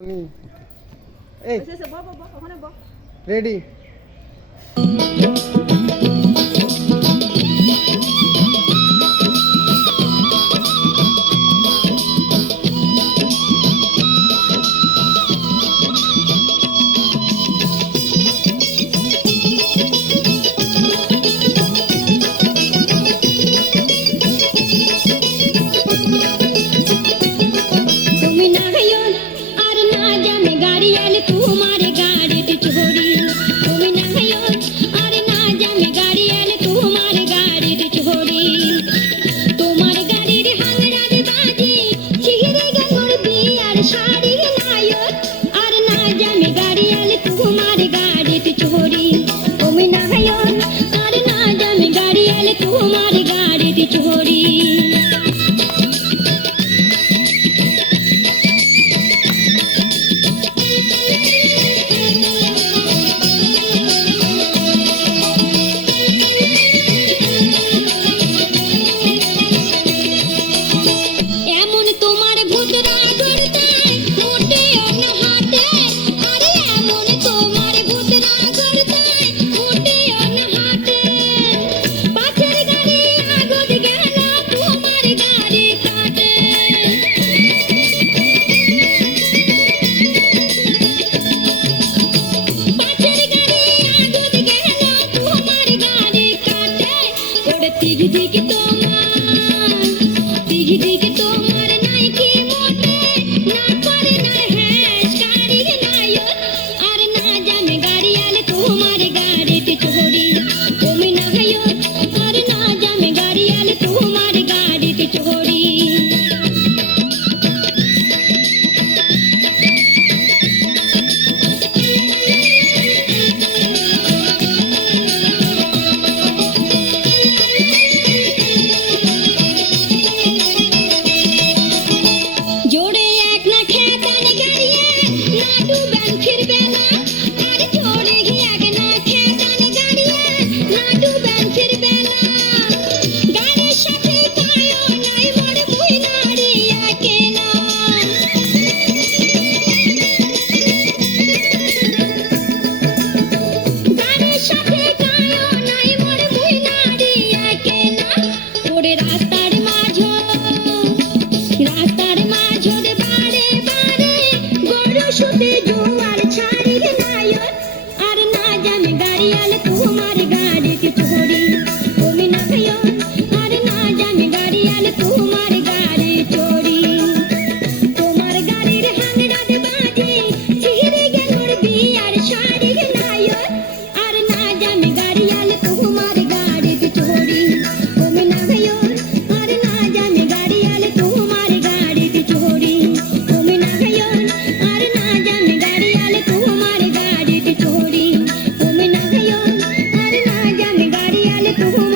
Mm. Hey. Ready. ಗೋಡಿ tick tick তোমার tick tick তোমার নাই কি মোটে না পারে না হ্যাঁ গাড়ি না আর না জানে গাড়ি আলে তোমার গাড়িতে চড়ি রাস্তার মাঝে বারে বারে গরু সুতে জোয়ার ছাড়ি নায়ক আর না জানে मान तू